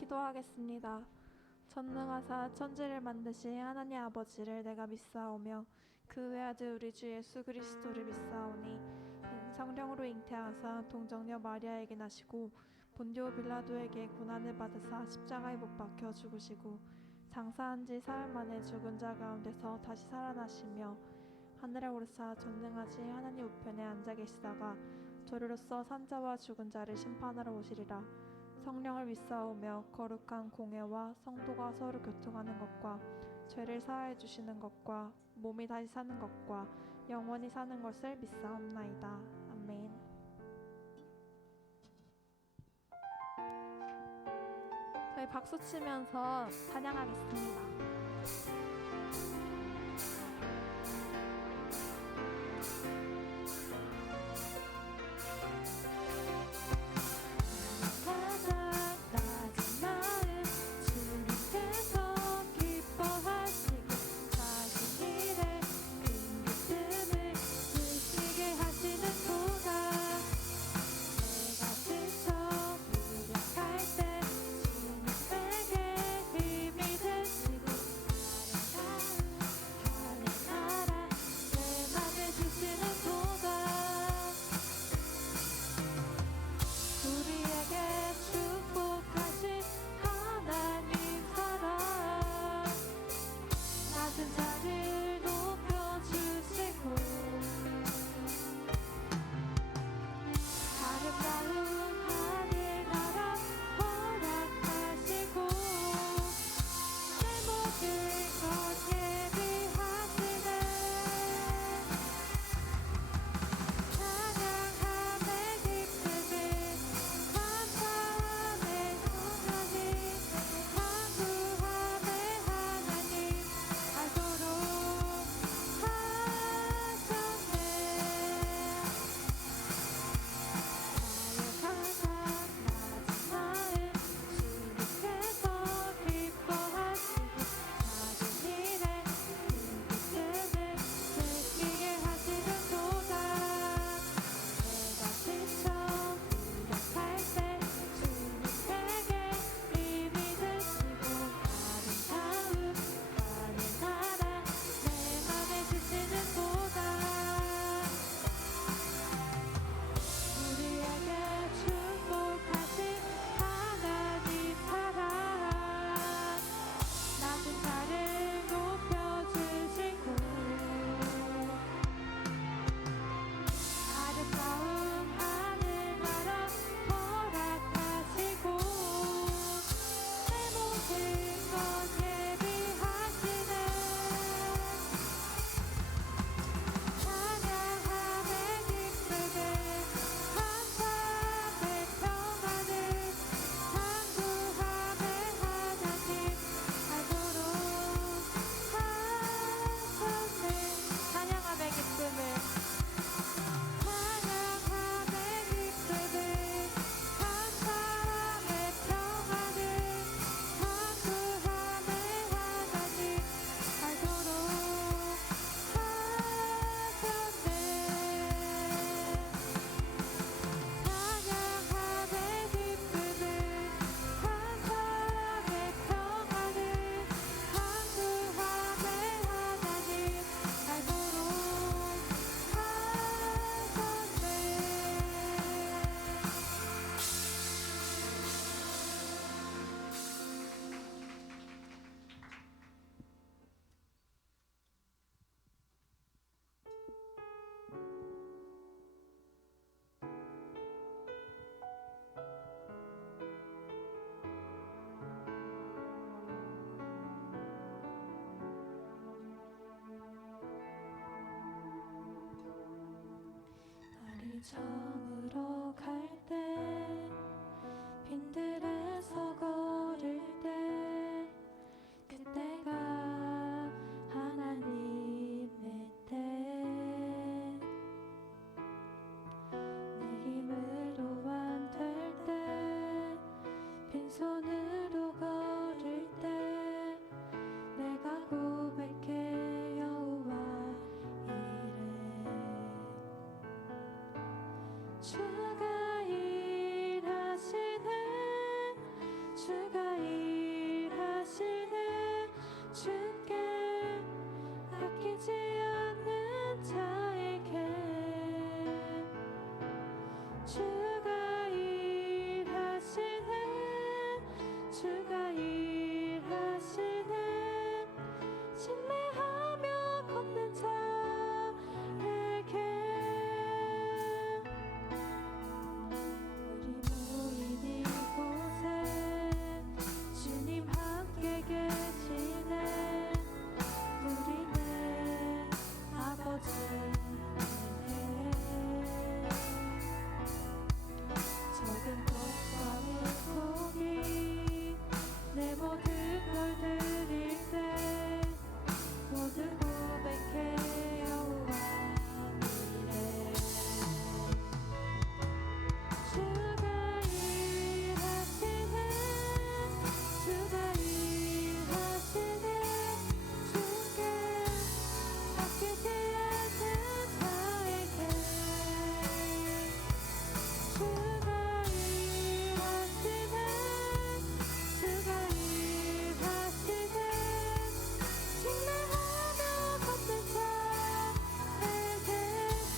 기도하겠습니다. 전능하사 천지를 만드신 하나님 아버지를 내가 믿사오며 그 외아들 우리 주 예수 그리스도를 믿사오니 성령으로 잉태하사 동정녀 마리아에게 나시고 본디오 빌라도에게 고난을 받으사 십자가에 못 박혀 죽으시고 장사한 지 사흘 만에 죽은 자 가운데서 다시 살아나시며 하늘에 오르사 전능하신 하나님 우편에 앉아 계시다가 저리로서 산자와 죽은 자를 심판하러 오시리라. 성령을 믿사오며 거룩한 공예와 성도가 서로 교통하는 것과 죄를 사하여 주시는 것과 몸이 다시 사는 것과 영원히 사는 것을 믿사옵나이다. 아멘. 저희 박수 치면서 찬양하겠습니다. 처음으로 갈 때 빈들에서 걸을 때 그때가 하나님의 때 내 힘으로 안 될 때 빈손으로 걸을 때 내가 고백해 여호와 주가 일하시네 주가 주께 아끼지 않는 자에게 주가 일하시네 주가 일하시네 신뢰하며 걷는 자에게 우리 모인 이곳에 주님 함께 계시네 우리는 아버지네 적은 것과 물고기 내 모든 걸 드릴 때 모두 고백해 여호와 이래 주가 일하시네 주가 일하시네 주께 아끼지 않는 자에게 주가 일하시네 주가 일하시네 신뢰하며 걷는 자에게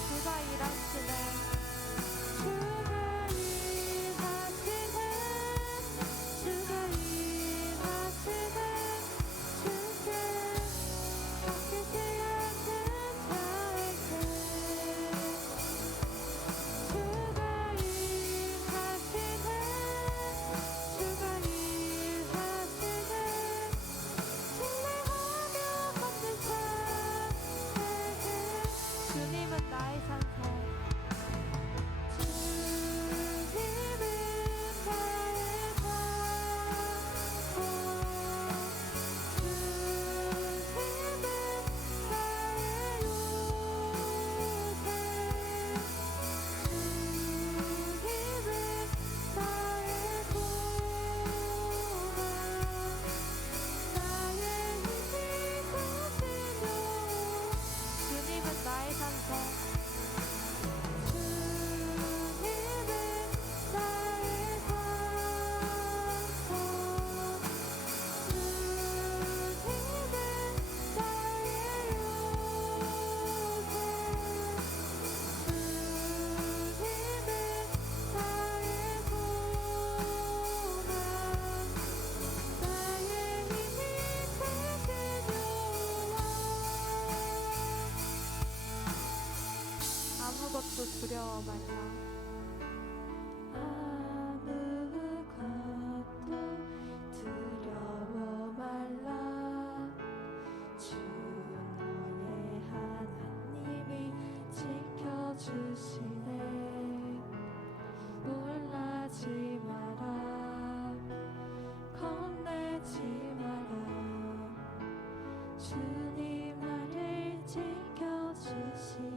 주가 일하시네 주가 일하시네 주가 일하시네 주께 아끼지 않는 자에게 주가 일하시네 주가 일하시네 신뢰하며 걷는 자에게 주님은 나의 산성 주님은 나의 산성 주님은 나의 요새 주님은 나의 소망 나의 힘이 되시며 주님은 나의 산성 주님은 나의 산성 주님은 나의 요새 주님은 나의 소망 나의 힘이 되시며 아무것도 두려워 말라 아무것도 두려워 말라 주 너의 하나님이 지켜주시네 놀라지 마라 겁내지 마라 주님 나를 지켜주시네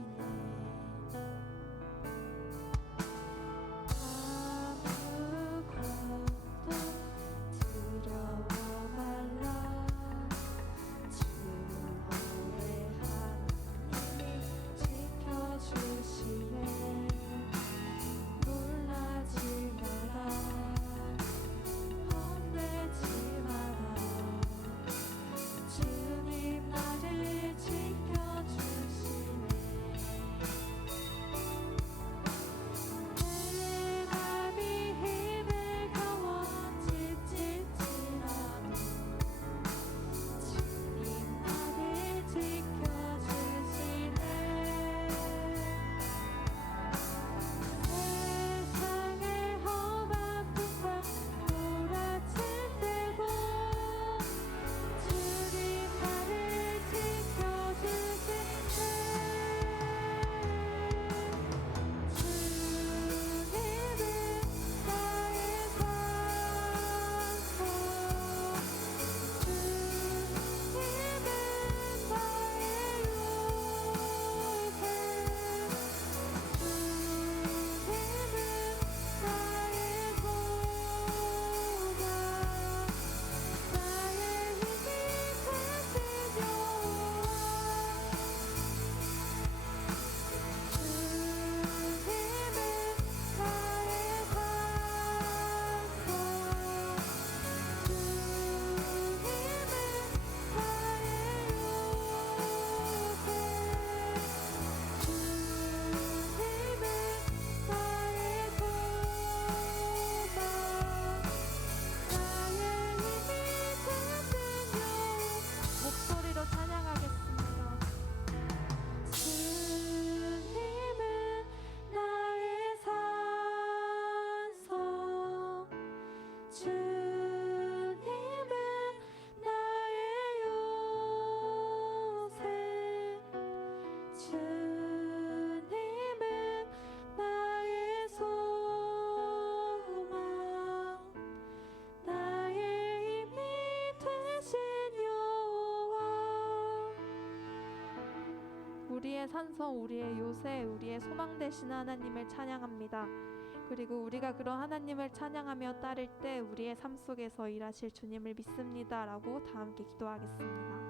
우리의 산성, 우리의 요새, 우리의 소망 되시는 하나님을 찬양합니다. 그리고 우리가 그런 하나님을 찬양하며 따를 때 우리의 삶 속에서 일하실 주님을 믿습니다 라고 다 함께 기도하겠습니다.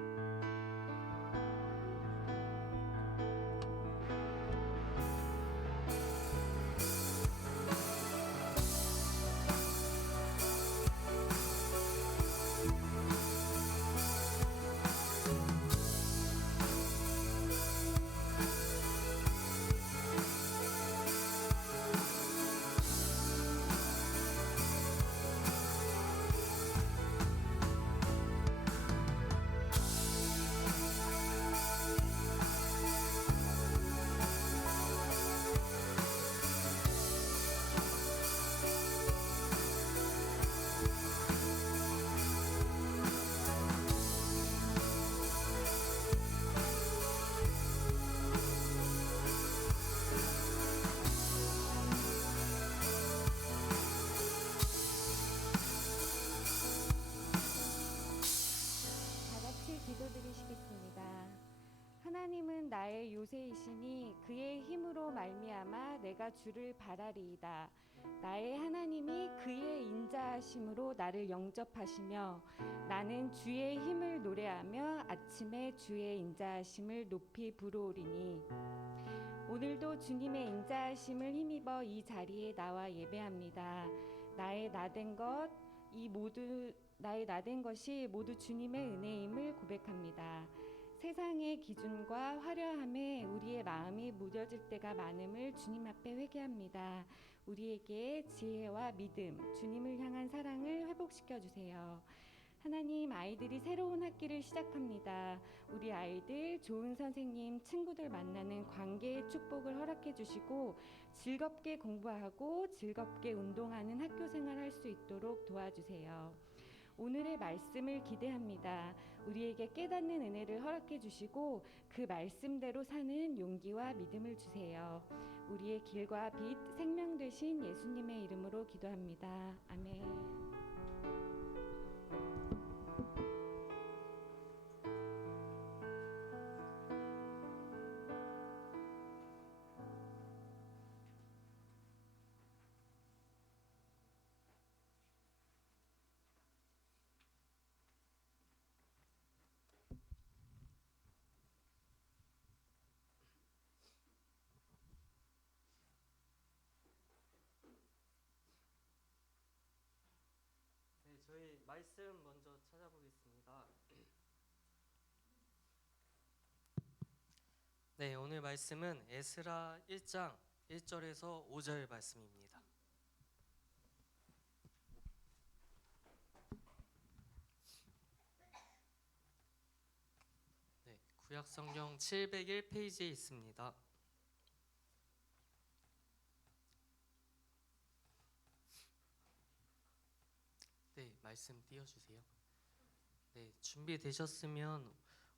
기도드리시겠습니다. 하나님은 나의 요새이시니 그의 힘으로 말미암아 내가 주를 바라리이다. 나의 하나님이 그의 인자하심으로 나를 영접하시며 나는 주의 힘을 노래하며 아침에 주의 인자하심을 높이 부르오리니 오늘도 주님의 인자하심을 힘입어 이 자리에 나와 예배합니다. 나의 나된 것이 모두 주님의 은혜임을 고백합니다. 세상의 기준과 화려함에 우리의 마음이 무뎌질 때가 많음을 주님 앞에 회개합니다. 우리에게 지혜와 믿음, 주님을 향한 사랑을 회복시켜 주세요. 하나님, 아이들이 새로운 학기를 시작합니다. 우리 아이들 좋은 선생님, 친구들 만나는 관계의 축복을 허락해 주시고 즐겁게 공부하고 즐겁게 운동하는 학교 생활 할 수 있도록 도와주세요. 오늘의 말씀을 기대합니다. 우리에게 깨닫는 은혜를 허락해 주시고 그 말씀대로 사는 용기와 믿음을 주세요. 우리의 길과 빛, 생명 되신 예수님의 이름으로 기도합니다. 아멘. 네, 저희 말씀 먼저 찾아보겠습니다. 네, 오늘 말씀은 에스라 1장 1절에서 5절 말씀입니다. 네, 구약 성경 701페이지에 있습니다. 네, 말씀 띄워주세요. 네, 준비되셨으면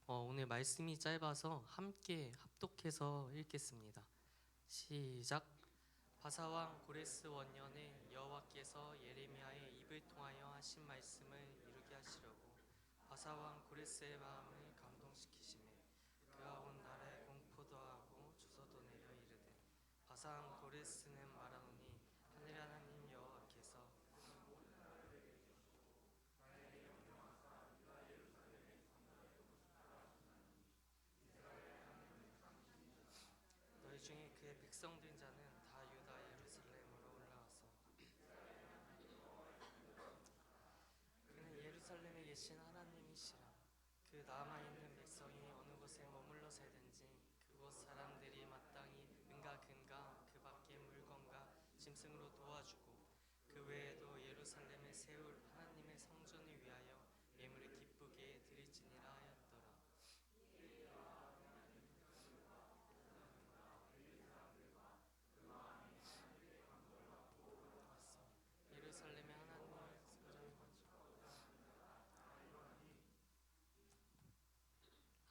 오늘 말씀이 짧아서 함께 합독해서 읽겠습니다. 시작. 바사왕 고레스 원년에 여호와께서 예레미야의 입을 통하여 하신 말씀을 이루게 하시려고 바사왕 고레스의 마음을 감동시키시매 그가 온 나라에 공포도 하고 주소도 내려 이르되 바사왕 고레스는 말하노니 하늘의 하나님 여호와께서 너희 중에 그의 백성 된 자는 다 유다 예루살렘으로 올라와서 그는 예루살렘에 계신 하나님이시라. 그 남아있는 백성이 어느 곳에 머물러 살든지 그곳 사람들이 마땅히 은과 금과 그 밖의 물건과 짐승으로 도와주고 그 외에도 예루살렘에 세울 하나님의 성전을 위하여 예물을 기쁘게 드릴지니라 하였더라. 예루살렘의 하나님의 성전을 가지고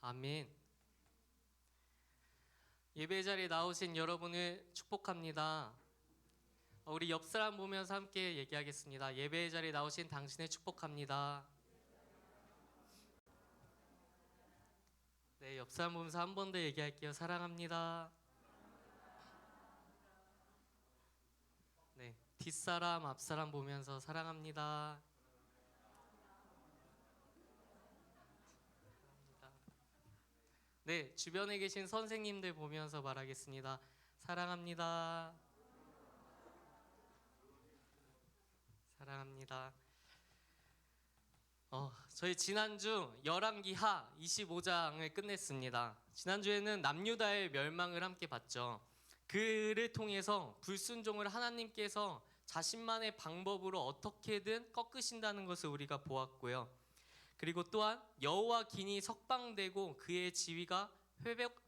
아멘. 예배 자리에 나오신 여러분을 축복합니다. 우리 옆 사람 보면서 함께 얘기하겠습니다. 예배 자리에 나오신 당신을 축복합니다. 네, 옆 사람 보면서 한 번 더 얘기할게요. 사랑합니다. 네, 뒷사람, 앞사람 보면서 사랑합니다. 네, 주변에 계신 선생님들 보면서 말하겠습니다. 사랑합니다. 사랑합니다. 저희 지난주 열왕기하 25장을 끝냈습니다. 지난주에는 남유다의 멸망을 함께 봤죠. 그를 통해서 불순종을 하나님께서 자신만의 방법으로 어떻게든 꺾으신다는 것을 우리가 보았고요. 그리고 또한 여호와 긴이 석방되고 그의 지위가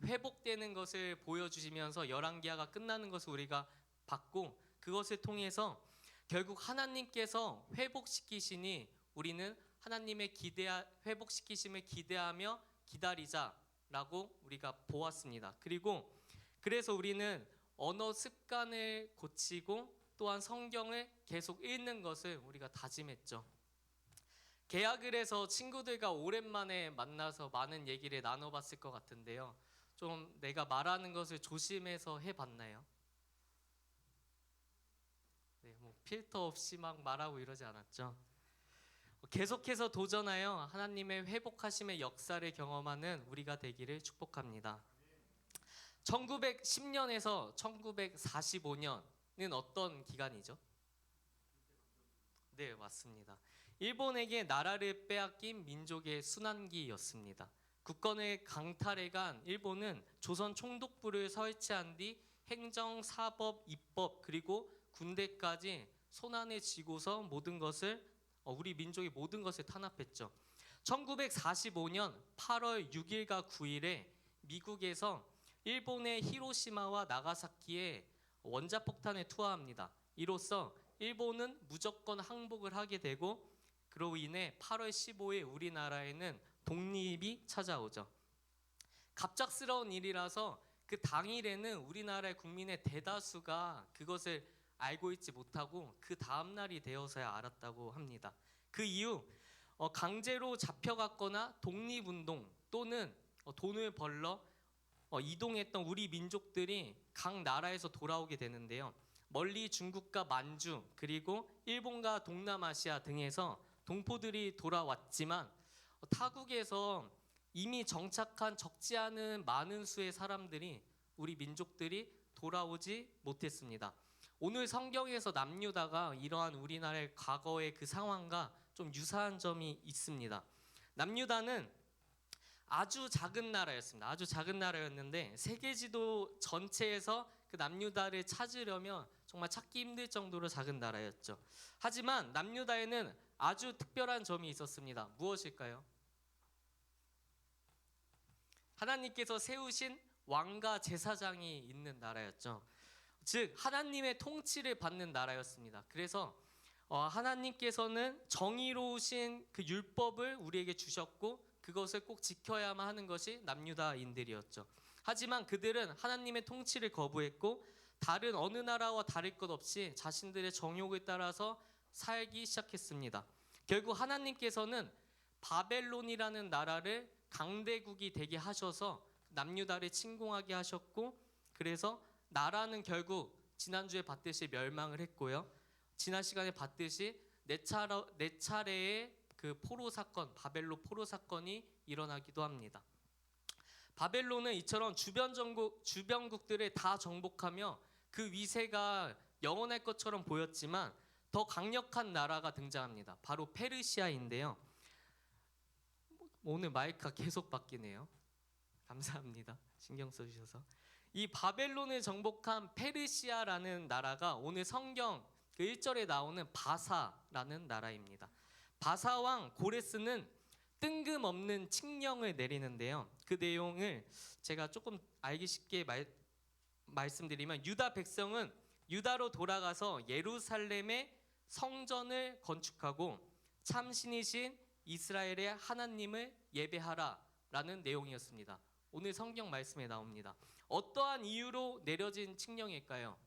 회복되는 것을 보여주시면서 열왕기하가 끝나는 것을 우리가 봤고, 그것을 통해서 결국 하나님께서 회복시키시니 우리는 하나님의 회복시키심을 기대하며 기다리자라고 우리가 보았습니다. 그리고 그래서 우리는 언어 습관을 고치고 또한 성경을 계속 읽는 것을 우리가 다짐했죠. 계약을 해서 친구들과 오랜만에 만나서 많은 얘기를 나눠봤을 것 같은데요. 좀 내가 말하는 것을 조심해서 해봤나요? 네, 뭐 필터 없이 막 말하고 이러지 않았죠. 계속해서 도전하여 하나님의 회복하심의 역사를 경험하는 우리가 되기를 축복합니다. 1910년에서 1945년은 어떤 기간이죠? 네, 맞습니다. 일본에게 나라를 빼앗긴 민족의 순환기였습니다. 국권을 강탈해간 일본은 조선 총독부를 설치한 뒤 행정, 사법, 입법 그리고 군대까지 손안에 쥐고서 우리 민족의 모든 것을 탄압했죠. 1945년 8월 6일과 9일에 미국에서 일본의 히로시마와 나가사키에 원자폭탄을 투하합니다. 이로써 일본은 무조건 항복을 하게 되고, 그로 인해 8월 15일 우리나라에는 독립이 찾아오죠. 갑작스러운 일이라서 그 당일에는 우리나라의 국민의 대다수가 그것을 알고 있지 못하고 그 다음 날이 되어서야 알았다고 합니다. 그 이후 강제로 잡혀갔거나 독립운동 또는 돈을 벌러 이동했던 우리 민족들이 각 나라에서 돌아오게 되는데요. 멀리 중국과 만주 그리고 일본과 동남아시아 등에서 동포들이 돌아왔지만 타국에서 이미 정착한 적지 않은 많은 수의 사람들이 우리 민족들이 돌아오지 못했습니다. 오늘 성경에서 남유다가 이러한 우리나라의 과거의 그 상황과 좀 유사한 점이 있습니다. 남유다는 아주 작은 나라였습니다. 아주 작은 나라였는데 세계지도 전체에서 그 남유다를 찾으려면 정말 찾기 힘들 정도로 작은 나라였죠. 하지만 남유다에는 아주 특별한 점이 있었습니다. 무엇일까요? 하나님께서 세우신 왕과 제사장이 있는 나라였죠. 즉 하나님의 통치를 받는 나라였습니다. 그래서 하나님께서는 정의로우신 그 율법을 우리에게 주셨고 그것을 꼭 지켜야만 하는 것이 남유다인들이었죠. 하지만 그들은 하나님의 통치를 거부했고 다른 어느 나라와 다를 것 없이 자신들의 정욕을 따라서 살기 시작했습니다. 결국 하나님께서는 바벨론이라는 나라를 강대국이 되게 하셔서 남유다를 침공하게 하셨고, 그래서 나라는 결국 지난주에 봤듯이 멸망을 했고요. 지난 시간에 봤듯이 네 차례의 그 포로 사건, 바벨론 포로 사건이 일어나기도 합니다. 바벨론은 이처럼 주변국들을 다 정복하며 그 위세가 영원할 것처럼 보였지만 더 강력한 나라가 등장합니다. 바로 페르시아인데요. 오늘 마이크가 계속 바뀌네요. 감사합니다. 신경 써주셔서. 이 바벨론을 정복한 페르시아라는 나라가 오늘 성경 그 1절에 나오는 바사라는 나라입니다. 바사 왕 고레스는 뜬금없는 칙령을 내리는데요. 그 내용을 제가 조금 알기 쉽게 말씀드리면, 유다 백성은 유다로 돌아가서 예루살렘의 성전을 건축하고 참신이신 이스라엘의 하나님을 예배하라라는 내용이었습니다. 오늘 성경 말씀에 나옵니다. 어떠한 이유로 내려진 칙령일까요?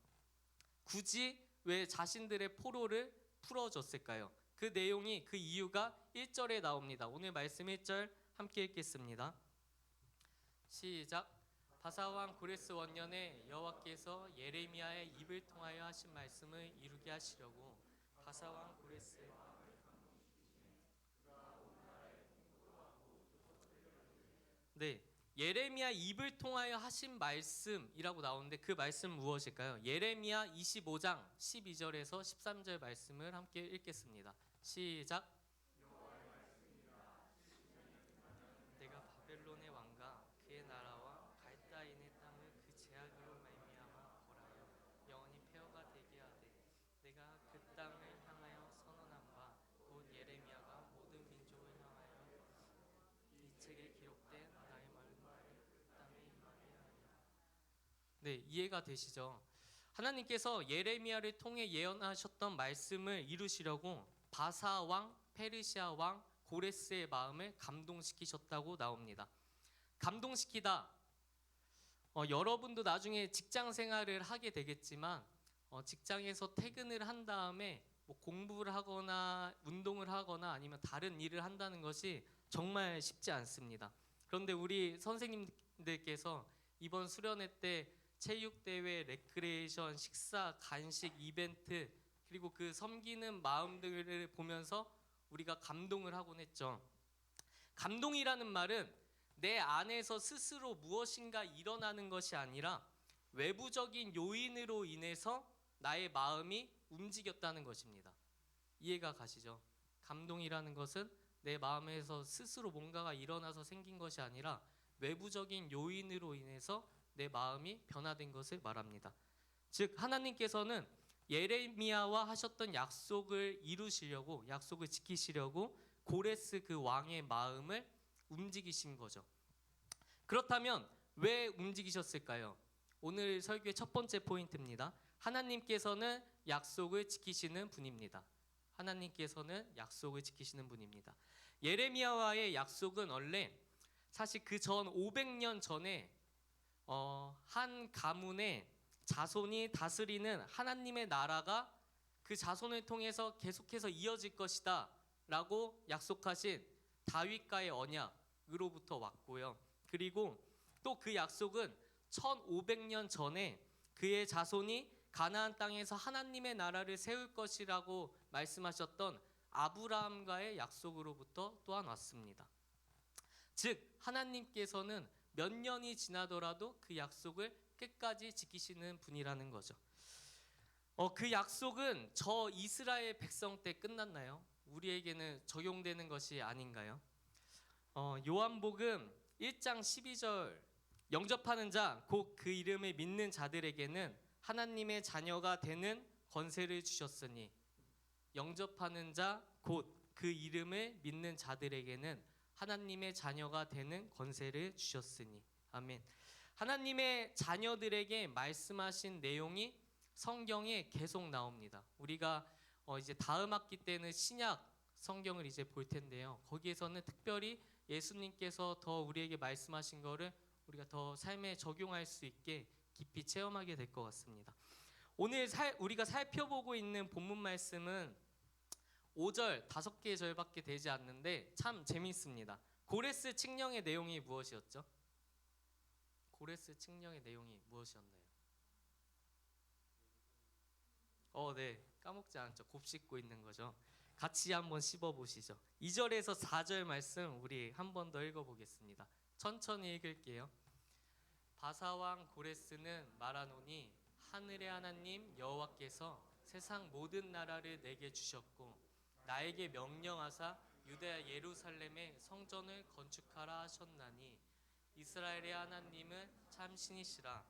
굳이 왜 자신들의 포로를 풀어줬을까요? 그 내용이, 그 이유가 1절에 나옵니다. 오늘 말씀 1절 함께 읽겠습니다. 시작. 바사왕 고레스 원년에 여호와께서 예레미야의 입을 통하여 하신 말씀을 이루게 하시려고 바사왕 고레스 네, 예레미야 입을 통하여 하신 말씀이라고 나오는데 그 말씀 무엇일까요? 예레미야 25장 12절에서 13절 말씀을 함께 읽겠습니다. 시작. 내가 바벨론의 왕과 그의 나라와 갈다인의 땅을 그 제약으로 말미암아 벌하여 영원히 폐허가 되게 하되 내가 그 땅을 향하여 선언한 바 곧 예레미야가 모든 민족을 향하여 이 책에 기록된 나의 말은 그 땅에 임하게 하리라. 네, 이해가 되시죠? 하나님께서 예레미야를 통해 예언하셨던 말씀을 이루시려고 바사 왕, 페르시아 왕 고레스의 마음을 감동시키셨다고 나옵니다. 감동시키다. 여러분도 나중에 직장 생활을 하게 되겠지만 직장에서 퇴근을 한 다음에 뭐 공부를 하거나 운동을 하거나 아니면 다른 일을 한다는 것이 정말 쉽지 않습니다. 그런데 우리 선생님들께서 이번 수련회 때 체육대회, 레크레이션, 식사, 간식, 이벤트 그리고 그 섬기는 마음들을 보면서 우리가 감동을 하곤 했죠. 감동이라는 말은 내 안에서 스스로 무엇인가 일어나는 것이 아니라 외부적인 요인으로 인해서 나의 마음이 움직였다는 것입니다. 이해가 가시죠? 감동이라는 것은 내 마음에서 스스로 뭔가가 일어나서 생긴 것이 아니라 외부적인 요인으로 인해서 내 마음이 변화된 것을 말합니다. 즉 하나님께서는 예레미야와 하셨던 약속을 이루시려고, 약속을 지키시려고 고레스 그 왕의 마음을 움직이신 거죠. 그렇다면 왜 움직이셨을까요? 오늘 설교의 첫 번째 포인트입니다. 하나님께서는 약속을 지키시는 분입니다. 하나님께서는 약속을 지키시는 분입니다. 예레미야와의 약속은 원래 사실 그 전 500년 전에 한 가문의 자손이 다스리는 하나님의 나라가 그 자손을 통해서 계속해서 이어질 것이다 라고 약속하신 다윗과의 언약으로부터 왔고요. 그리고 또 그 약속은 1500년 전에 그의 자손이 가나안 땅에서 하나님의 나라를 세울 것이라고 말씀하셨던 아브라함과의 약속으로부터 또한 왔습니다. 즉 하나님께서는 몇 년이 지나더라도 그 약속을 끝까지 지키시는 분이라는 거죠. 그 약속은 저 이스라엘 백성 때 끝났나요? 우리에게는 적용되는 것이 아닌가요? 요한복음 1장 12절 영접하는 자 곧 그 이름을 믿는 자들에게는 하나님의 자녀가 되는 권세를 주셨으니 영접하는 자 곧 그 이름을 믿는 자들에게는 하나님의 자녀가 되는 권세를 주셨으니 아멘. 하나님의 자녀들에게 말씀하신 내용이 성경에 계속 나옵니다. 우리가 이제 다음 학기 때는 신약 성경을 이제 볼 텐데요. 거기에서는 특별히 예수님께서 더 우리에게 말씀하신 거를 우리가 더 삶에 적용할 수 있게 깊이 체험하게 될 것 같습니다. 오늘 우리가 살펴보고 있는 본문 말씀은 5절 5개의 절밖에 되지 않는데 참 재미있습니다. 고레스 칙령의 내용이 무엇이었죠? 고레스 칙령의 내용이 무엇이었나요? 네, 까먹지 않죠. 곱씹고 있는 거죠. 같이 한번 씹어보시죠. 2절에서 4절 말씀 우리 한 번 더 읽어보겠습니다. 천천히 읽을게요. 바사왕 고레스는 말하노니 하늘의 하나님 여호와께서 세상 모든 나라를 내게 주셨고 나에게 명령하사 유대 예루살렘에 성전을 건축하라 하셨나니 이스라엘의 하나님은 참 신이시라.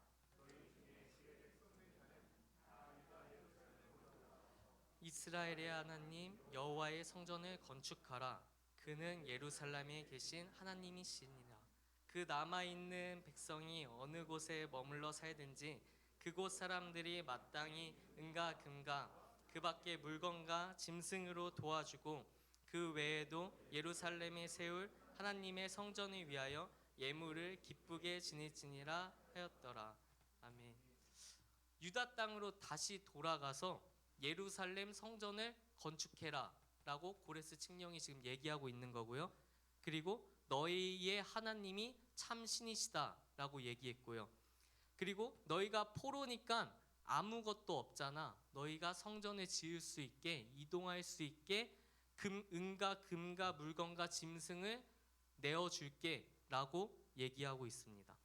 이스라엘의 하나님 여호와의 성전을 건축하라. 그는 예루살렘에 계신 하나님이시니라. 그 남아있는 백성이 어느 곳에 머물러 살든지 그곳 사람들이 마땅히 은과 금과 그 밖에 물건과 짐승으로 도와주고 그 외에도 예루살렘에 세울 하나님의 성전을 위하여 예물을 기쁘게 지닐지니라 하였더라. 아멘. 유다 땅으로 다시 돌아가서 예루살렘 성전을 건축해라 라고 고레스 칙령이 지금 얘기하고 있는 거고요. 그리고 너희의 하나님이 참 신이시다라고 얘기했고요. 그리고 너희가 포로니까 아무것도 없잖아. 너희가 성전을 지을 수 있게, 이동할 수 있게 은과 금과 물건과 짐승을 내어줄게라고 얘기하고 있습니다.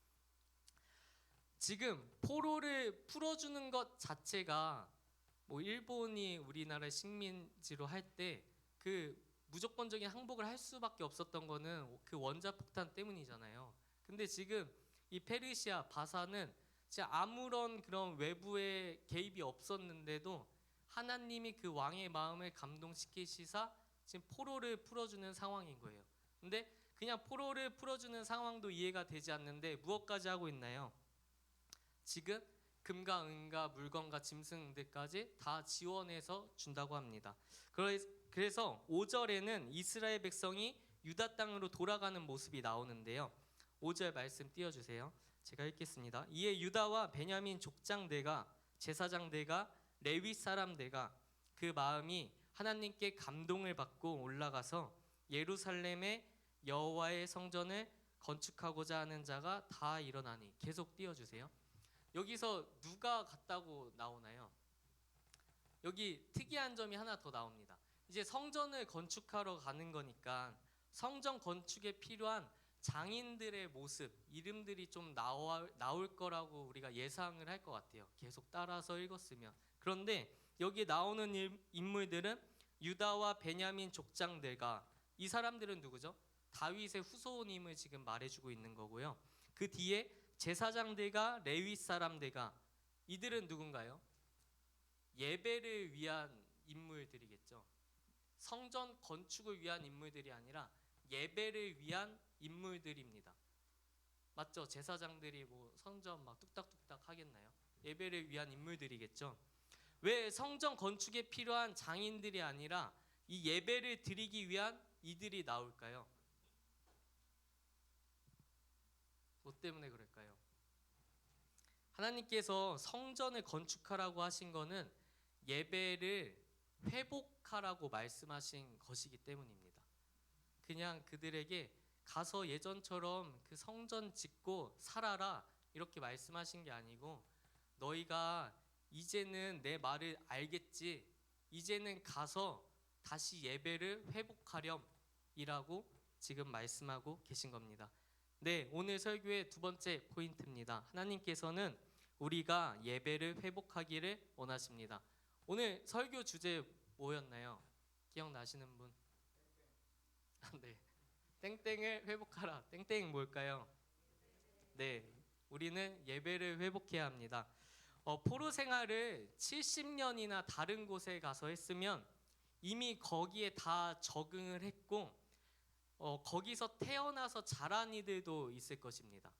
지금 포로를 풀어주는 것 자체가 뭐 일본이 우리나라 식민지로 할 때 그 무조건적인 항복을 할 수밖에 없었던 거는 그 원자폭탄 때문이잖아요. 근데 지금 이 페르시아 바사는 진짜 아무런 그런 외부의 개입이 없었는데도 하나님이 그 왕의 마음을 감동시키시사 지금 포로를 풀어주는 상황인 거예요. 근데 그냥 포로를 풀어주는 상황도 이해가 되지 않는데 무엇까지 하고 있나요? 지금 금과 은과 물건과 짐승들까지 다 지원해서 준다고 합니다. 그래서 5절에는 이스라엘 백성이 유다 땅으로 돌아가는 모습이 나오는데요. 5절 말씀 띄워주세요. 제가 읽겠습니다. 이에 유다와 베냐민 족장들과 제사장들과 레위 사람들과 그 마음이 하나님께 감동을 받고 올라가서 예루살렘의 여호와의 성전을 건축하고자 하는 자가 다 일어나니. 계속 띄워주세요. 여기서 누가 갔다고 나오나요? 여기 특이한 점이 하나 더 나옵니다. 이제 성전을 건축하러 가는 거니까 성전 건축에 필요한 장인들의 모습, 이름들이 좀 나올 거라고 우리가 예상을 할 것 같아요. 계속 따라서 읽었으면. 그런데 여기 나오는 인물들은 유다와 베냐민 족장들과, 이 사람들은 누구죠? 다윗의 후손임을 지금 말해주고 있는 거고요. 그 뒤에 제사장들과 레위 사람들과, 이들은 누군가요? 예배를 위한 인물들이겠죠. 성전 건축을 위한 인물들이 아니라 예배를 위한 인물들입니다. 맞죠? 제사장들이 뭐 성전 막 뚝딱뚝딱 하겠나요? 예배를 위한 인물들이겠죠. 왜 성전 건축에 필요한 장인들이 아니라 이 예배를 드리기 위한 이들이 나올까요? 뭐 때문에 그럴까요? 하나님께서 성전을 건축하라고 하신 거는 예배를 회복하라고 말씀하신 것이기 때문입니다. 그냥 그들에게 가서 예전처럼 그 성전 짓고 살아라 이렇게 말씀하신 게 아니고, 너희가 이제는 내 말을 알겠지, 이제는 가서 다시 예배를 회복하렴이라고 지금 말씀하고 계신 겁니다. 네, 오늘 설교의 두 번째 포인트입니다. 하나님께서는 우리가 예배를 회복하기를 원하십니다. 오늘 설교 주제 뭐였나요? 기억나시는 분? 네, 땡땡을 회복하라. 땡땡 뭘까요? 네, 우리는 예배를 회복해야 합니다. 포로 생활을 70년이나 다른 곳에 가서 했으면 이미 거기에 다 적응을 했고, 거기서 태어나서 자란 이들도 있을 것입니다.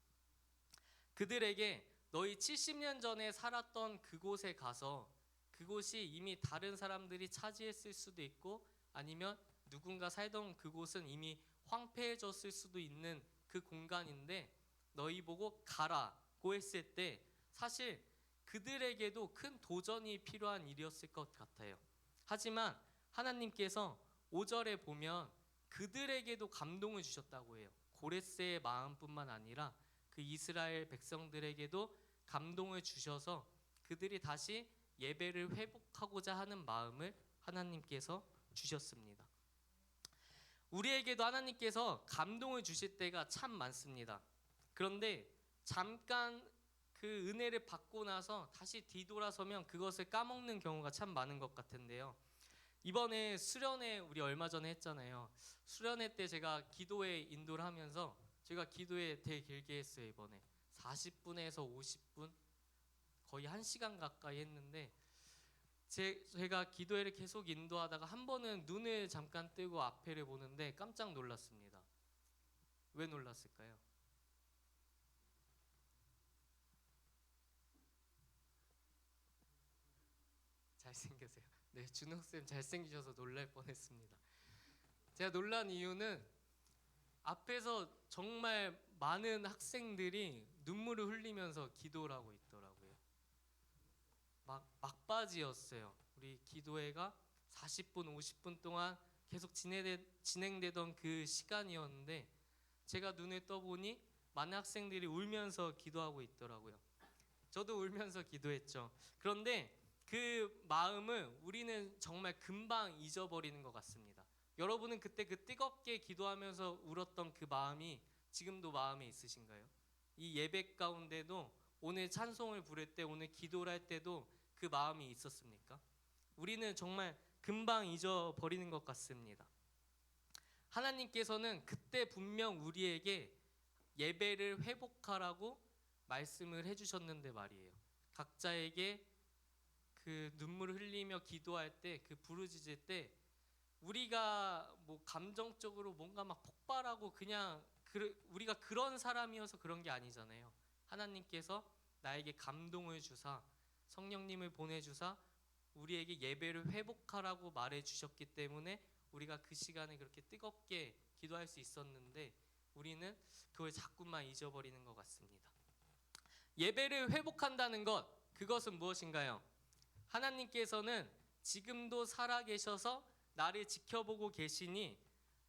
그들에게 너희 70년 전에 살았던 그곳에 가서 그곳이 이미 다른 사람들이 차지했을 수도 있고, 아니면 누군가 살던 그곳은 이미 황폐해졌을 수도 있는 그 공간인데 너희 보고 가라고 했을 때 사실 그들에게도 큰 도전이 필요한 일이었을 것 같아요. 하지만 하나님께서 5절에 보면 그들에게도 감동을 주셨다고 해요. 고레스의 마음뿐만 아니라 그 이스라엘 백성들에게도 감동을 주셔서 그들이 다시 예배를 회복하고자 하는 마음을 하나님께서 주셨습니다. 우리에게도 하나님께서 감동을 주실 때가 참 많습니다. 그런데 잠깐 그 은혜를 받고 나서 다시 뒤돌아서면 그것을 까먹는 경우가 참 많은 것 같은데요. 이번에 수련회 우리 얼마 전에 했잖아요. 수련회 때 제가 기도회 인도를 하면서, 제가 기도회 되게 길게 했어요. 이번에 40분에서 50분, 거의 1시간 가까이 했는데 제가 기도회를 계속 인도하다가 한 번은 눈을 잠깐 뜨고 앞에를 보는데 깜짝 놀랐습니다. 왜 놀랐을까요? 잘생겨서요. 네, 준호쌤 잘생기셔서 놀랄 뻔했습니다. 제가 놀란 이유는 앞에서 정말 많은 학생들이 눈물을 흘리면서 기도를 하고 있더라고요. 막바지였어요. 우리 기도회가 40분, 50분 동안 계속 진행되던 그 시간이었는데 제가 눈을 떠보니 많은 학생들이 울면서 기도하고 있더라고요. 저도 울면서 기도했죠. 그런데 그 마음을 우리는 정말 금방 잊어버리는 것 같습니다. 여러분은 그때 그 뜨겁게 기도하면서 울었던 그 마음이 지금도 마음에 있으신가요? 이 예배 가운데도 오늘 찬송을 부를 때, 오늘 기도를 할 때도 그 마음이 있었습니까? 우리는 정말 금방 잊어버리는 것 같습니다. 하나님께서는 그때 분명 우리에게 예배를 회복하라고 말씀을 해주셨는데 말이에요. 각자에게 그 눈물을 흘리며 기도할 때, 그 부르짖을 때 우리가 뭐 감정적으로 뭔가 막 폭발하고 그냥 우리가 그런 사람이어서 그런 게 아니잖아요. 하나님께서 나에게 감동을 주사 성령님을 보내주사 우리에게 예배를 회복하라고 말해 주셨기 때문에 우리가 그 시간에 그렇게 뜨겁게 기도할 수 있었는데 우리는 그걸 자꾸만 잊어버리는 것 같습니다. 예배를 회복한다는 것, 그것은 무엇인가요? 하나님께서는 지금도 살아계셔서 나를 지켜보고 계시니,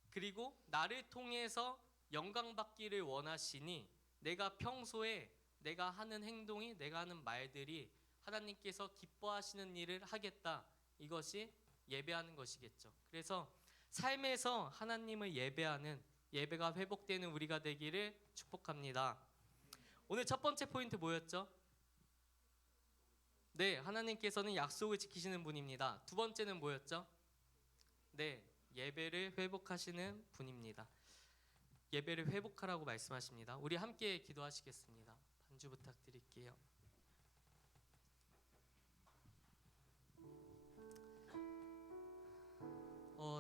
그리고 나를 통해서 영광받기를 원하시니, 내가 평소에 내가 하는 행동이, 내가 하는 말들이 하나님께서 기뻐하시는 일을 하겠다. 이것이 예배하는 것이겠죠. 그래서 삶에서 하나님을 예배하는, 예배가 회복되는 우리가 되기를 축복합니다. 오늘 첫 번째 포인트 뭐였죠? 네, 하나님께서는 약속을 지키시는 분입니다. 두 번째는 뭐였죠? 네, 예배를 회복하시는 분입니다. 예배를 회복하라고 말씀하십니다. 우리 함께 기도하시겠습니다. 반주 부탁드릴게요.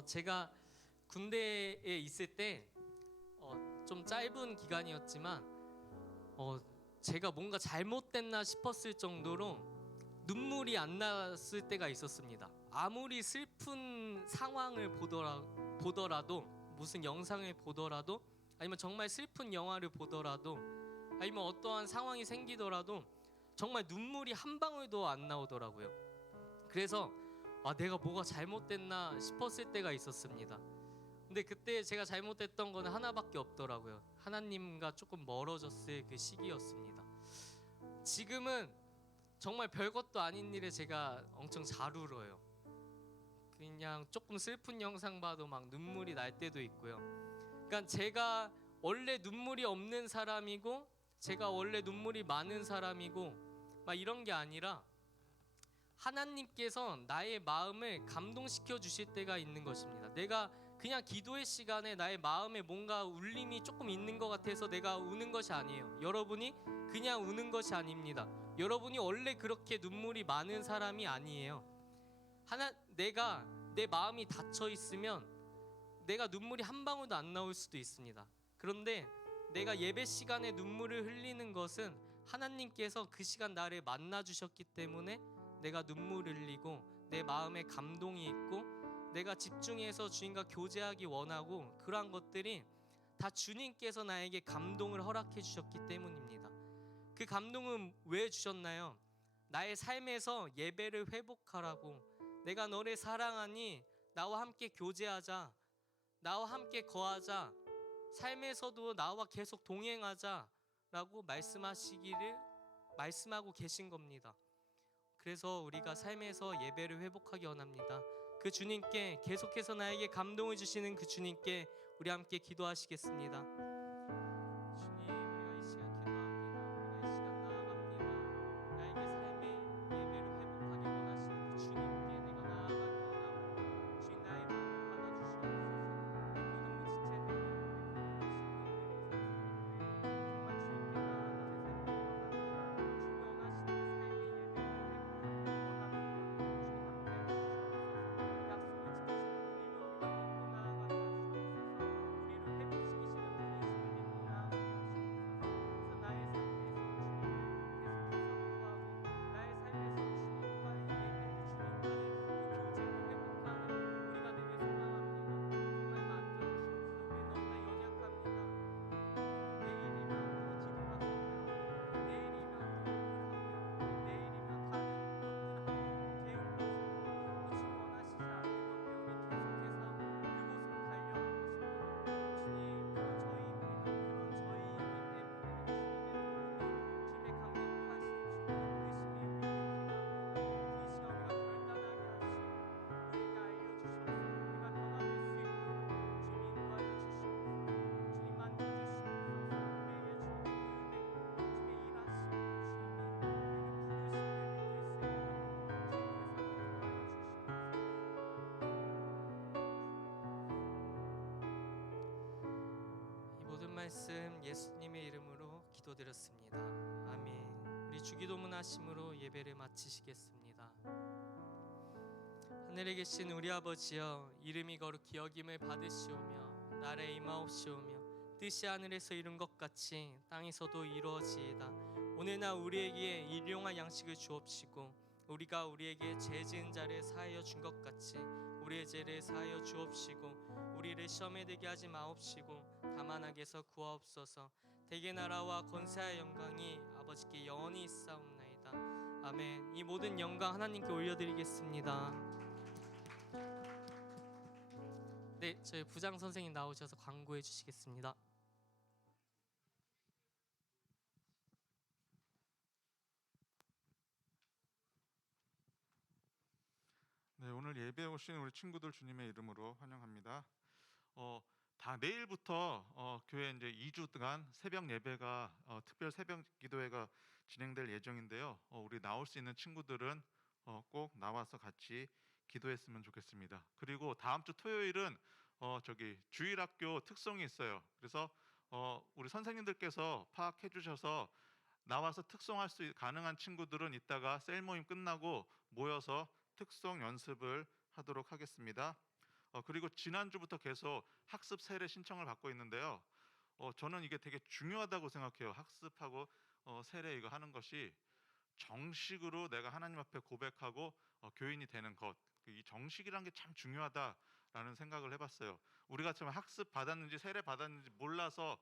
제가 군대에 있을 때 좀 짧은 기간이었지만 제가 뭔가 잘못됐나 싶었을 정도로 눈물이 안 났을 때가 있었습니다. 아무리 슬픈 상황을 보더라도, 무슨 영상을 보더라도, 아니면 정말 슬픈 영화를 보더라도, 아니면 어떠한 상황이 생기더라도 정말 눈물이 한 방울도 안 나오더라고요. 그래서 내가 뭐가 잘못됐나 싶었을 때가 있었습니다. 근데 그때 제가 잘못했던 거는 하나밖에 없더라고요. 하나님과 조금 멀어졌을 그 시기였습니다. 지금은 정말 별것도 아닌 일에 제가 엄청 잘 울어요. 그냥 조금 슬픈 영상 봐도 막 눈물이 날 때도 있고요. 그러니까 제가 원래 눈물이 없는 사람이고, 제가 원래 눈물이 많은 사람이고 막 이런 게 아니라 하나님께서 나의 마음을 감동시켜 주실 때가 있는 것입니다. 내가 그냥 기도의 시간에 나의 마음에 뭔가 울림이 조금 있는 것 같아서 내가 우는 것이 아니에요. 여러분이 그냥 우는 것이 아닙니다. 여러분이 원래 그렇게 눈물이 많은 사람이 아니에요. 내가 내 마음이 닫혀 있으면 내가 눈물이 한 방울도 안 나올 수도 있습니다. 그런데 내가 예배 시간에 눈물을 흘리는 것은 하나님께서 그 시간 나를 만나 주셨기 때문에 내가 눈물을 흘리고 내 마음에 감동이 있고 내가 집중해서 주님과 교제하기 원하고, 그러한 것들이 다 주님께서 나에게 감동을 허락해 주셨기 때문입니다. 그 감동은 왜 주셨나요? 나의 삶에서 예배를 회복하라고, 내가 너를 사랑하니 나와 함께 교제하자, 나와 함께 거하자, 삶에서도 나와 계속 동행하자라고 말씀하고 계신 겁니다. 그래서 우리가 삶에서 예배를 회복하기 원합니다. 그 주님께, 계속해서 나에게 감동을 주시는 그 주님께 우리 함께 기도하시겠습니다. 주님, 우리가 이 시간 기도합니다. 우리가 이 시간 나아갑니다. 나에게 삶의 예배를 회복하기 원하시는 그 주님께 내가 나아가기 원하고, 주님 나의 마음을 받아주시옵소서. 내 모든 지체들이, 내 모든 눈물을 정말 주님께 나아가 내 삶을 원합니다. 주님 원하시는 그 삶의 예배를 회복하기 원합니다. 주님 함께 하시옵소서. 약속을 지키시는 분임을 우리가 믿고 나아가게 하시옵소서. 우리를 회복시키시는 분이시옵소서. 말씀 예수님의 이름으로 기도드렸습니다. 아멘. 우리 주기도문 하심으로 예배를 마치시겠습니다. 하늘에 계신 우리 아버지여, 이름이 거룩히 여김을 받으시오며 나라의 임하옵시오며 뜻이 하늘에서 이룬 것 같이 땅에서도 이루어지이다. 오늘날 우리에게 일용할 양식을 주옵시고 우리가 우리에게 죄 지은 자를 사하여 준 것 같이 우리의 죄를 사하여 주옵시고 우리를 시험에 들게 하지 마옵시고 다만 악에서 구하옵소서. 대개 나라와 권세와 영광이 아버지께 영원히 있사옵나이다. 아멘. 이 모든 영광 하나님께 올려드리겠습니다. 네, 저희 부장 선생님 나오셔서 광고해 주시겠습니다. 네, 오늘 예배에 오신 우리 친구들 주님의 이름으로 환영합니다. 다 내일부터 교회 이제 2주간 새벽 예배가 특별 새벽 기도회가 진행될 예정인데요. 우리 나올 수 있는 친구들은 꼭 나와서 같이 기도했으면 좋겠습니다. 그리고 다음 주 토요일은 저기 주일학교 특송이 있어요. 그래서 우리 선생님들께서 파악해 주셔서 나와서 특송할 수 가능한 친구들은 이따가 셀 모임 끝나고 모여서 특송 연습을 하도록 하겠습니다. 그리고 지난주부터 계속 학습 세례 신청을 받고 있는데요. 저는 이게 되게 중요하다고 생각해요. 학습하고 세례 이거 하는 것이 정식으로 내가 하나님 앞에 고백하고 교인이 되는 것. 이 정식이라는 게 참 중요하다라는 생각을 해봤어요. 우리가 참 학습 받았는지 세례 받았는지 몰라서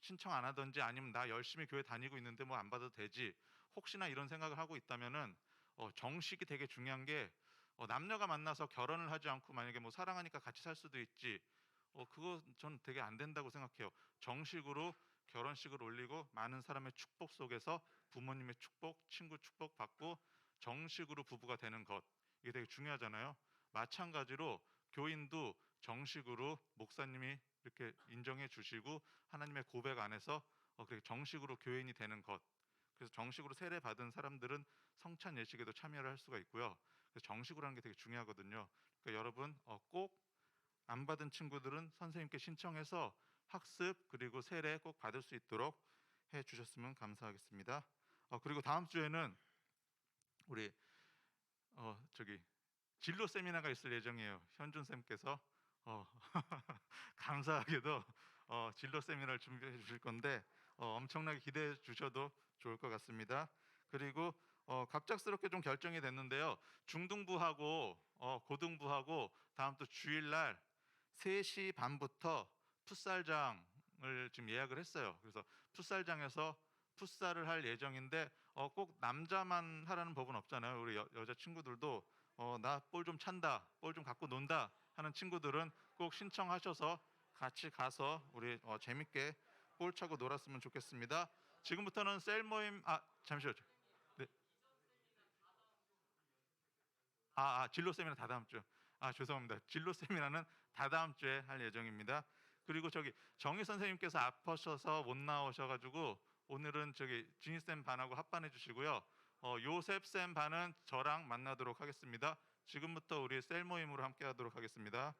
신청 안 하든지 아니면 나 열심히 교회 다니고 있는데 뭐 안 받아도 되지. 혹시나 이런 생각을 하고 있다면은 정식이 되게 중요한 게 남녀가 만나서 결혼을 하지 않고 만약에 뭐 사랑하니까 같이 살 수도 있지. 그거 전 되게 안 된다고 생각해요. 정식으로 결혼식을 올리고 많은 사람의 축복 속에서 부모님의 축복, 친구 축복 받고 정식으로 부부가 되는 것. 이게 되게 중요하잖아요. 마찬가지로 교인도 정식으로 목사님이 이렇게 인정해 주시고 하나님의 고백 안에서 그렇게 정식으로 교인이 되는 것. 그래서 정식으로 세례 받은 사람들은 성찬 예식에도 참여를 할 수가 있고요. 그래서 정식으로 하는 게 되게 중요하거든요. 그러니까 여러분 꼭 안 받은 친구들은 선생님께 신청해서 학습 그리고 세례 꼭 받을 수 있도록 해 주셨으면 감사하겠습니다. 그리고 다음 주에는 우리 저기 진로 세미나가 있을 예정이에요. 현준 쌤께서 감사하게도 진로 세미나를 준비해 주실 건데 엄청나게 기대해 주셔도 좋을 것 같습니다. 그리고 갑작스럽게 좀 결정이 됐는데요. 중등부하고 고등부하고 다음 또 주일날 3시 반부터 풋살장을 지금 예약을 했어요. 그래서 풋살장에서 풋살을 할 예정인데 꼭 남자만 하라는 법은 없잖아요. 우리 여자 친구들도 나 볼 좀 찬다, 볼 좀 갖고 논다 하는 친구들은 꼭 신청하셔서 같이 가서 우리 재밌게 볼 차고 놀았으면 좋겠습니다. 지금부터는 셀 모임 잠시만요. 네. 진로 세미나 다 다음 주. 죄송합니다. 진로 세미나는 다 다음 주에 할 예정입니다. 그리고 저기 정희 선생님께서 아파셔서 못 나오셔가지고 오늘은 저기 진희 쌤 반하고 합반해 주시고요. 요셉 쌤 반은 저랑 만나도록 하겠습니다. 지금부터 우리 셀 모임으로 함께하도록 하겠습니다.